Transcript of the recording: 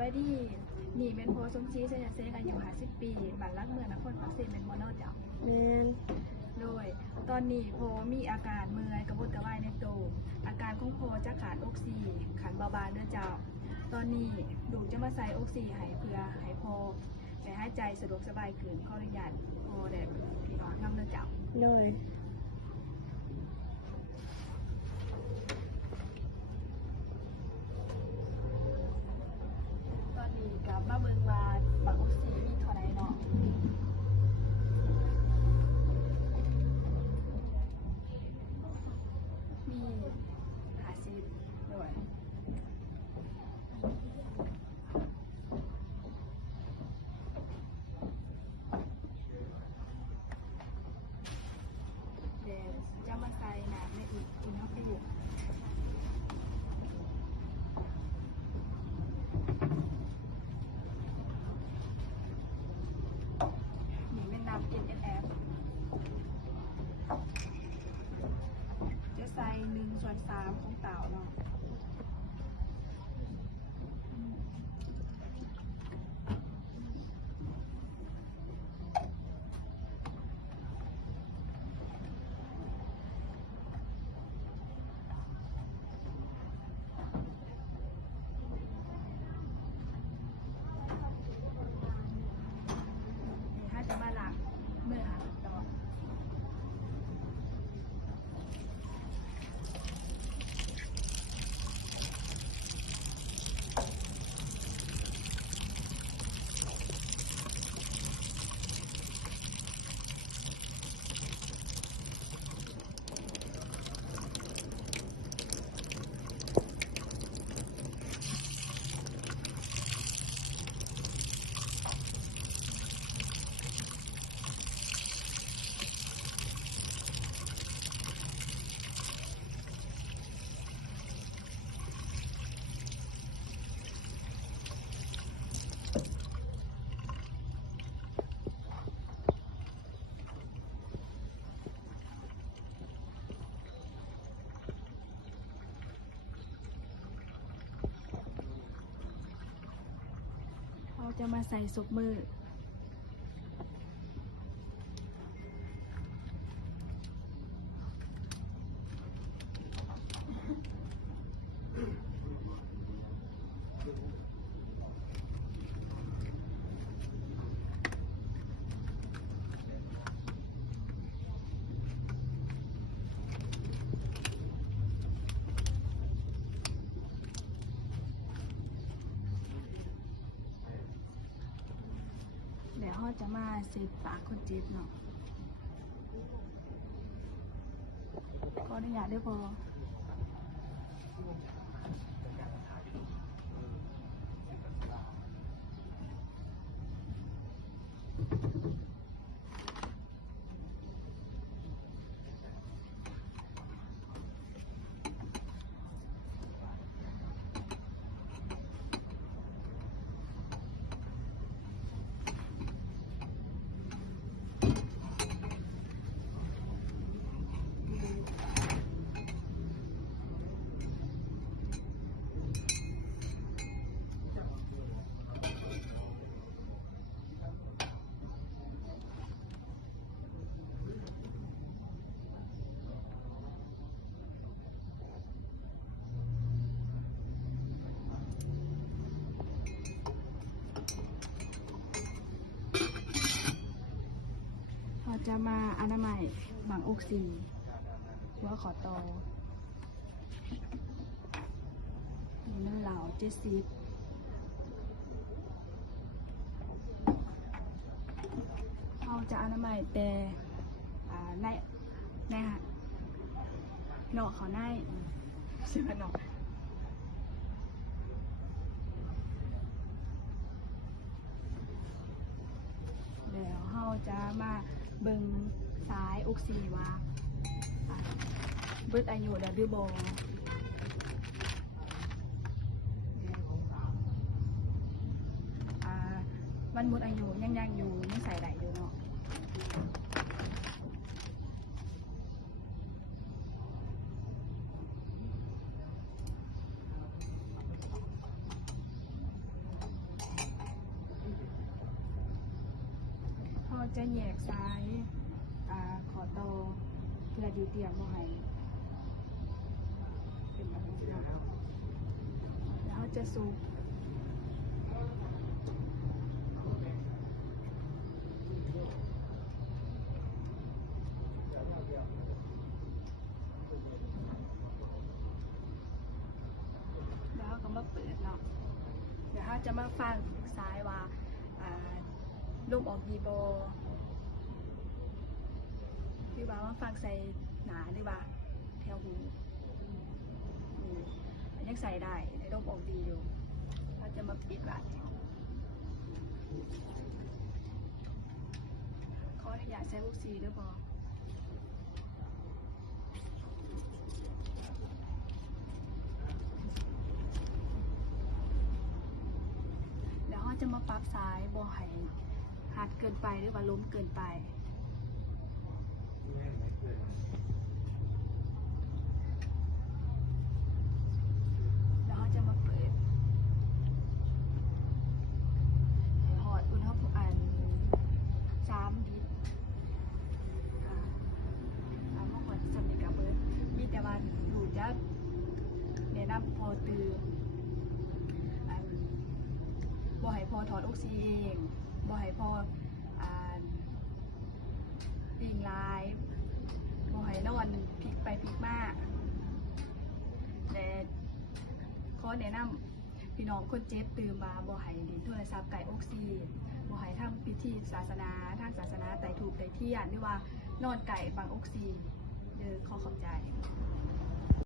บายดีนี่เป็นโพสมชีเซนเซกอายุ50 ปีบ้านรักเมืองนครปักเซเป็นมอนอเจ้าแม่นโดยตอนนี้โพมีอาการเมื่อยกระวนกระวายในตัวอาการของโพจะขาดออกซิขันเบาบางเด้อเจ้าตอนนี้ดูจะมาใส่ออกซิให้เพื่อให้โพได้หายใจสะดวกสบายขึ้นขออนุญาตโพได้พี่น้องนำเด้อเจ้าโดยตอนนี้กลับมาเบิ่งว่าบักออกซิมีเท่าใดเนาะมี50ด้วยเดี๋ยวจะมาใส่น้ำในอีกน้ำอีกนี่เป็นน้ำ NSF จะใส่1/3ของเต่าเนาะนี่ถ้าจะมาล้างมือค่ะเนาะเราจะมาใส่ซุปมือเดี๋ยวเราจะมาเสร็จปากคนเจ็บเนาะก็อนุญาตด้วยพอเราจะมาอนามัยบางอกซีหัวขอโตมันเหล่า70เราจะอนามัยแต่ในเนาะเขาในใช่ไหมเนาะเดี๋ยวเราจะมาเบิ่งสายอกซีว่าเบิดอายุได้หรือบ่มันหมดอายุยังอยู่ยังใส่ได้อยู่เนาะ จะแยกซ้ายขอต่อเพื่อดีเตียงบ่ให้เป็นแบบนี้ค่ะแล้วเราจะสูบแล้วก็มาเปิดเนาะเดี๋ยวเราจะมาฟังซ้ายว่าลมออกดีบหรือว่ามาฟังใส่หนาหรือว่าแถวหูอันยังใส่ได้ในลมออกดีอยู่เราจะมาปิดไว้ขออนุญาตใช้ลูกซีด้วยพอแล้วเราจะมาปรับซ้ายบ่ให้หัดเกินไปหรือว่าล้มเกินไปแล้วเราจะมาเปิดหอดอุณหภูมิ3 ลิตรเมื่อก่อนสมิกับเบิร์ดมีแต่ว่าหนูจะแนะนำพอตื่นบ่ให้พอถอดออกซิเองบ่ให้พอปิงไลฟ์บ่ให้นอนพลิกไปพลิกมาแต่ขอแนะนำพี่น้องคนเจ็บตื่นมาบ่ให้เล่นโทรศัพท์ไก่ออกซิบ่ให้ทำพิธีศาสนาทางศาสนาไต่ถูกไต่เทียนหรือว่านอนไก่บังออกซิขอขอบใจ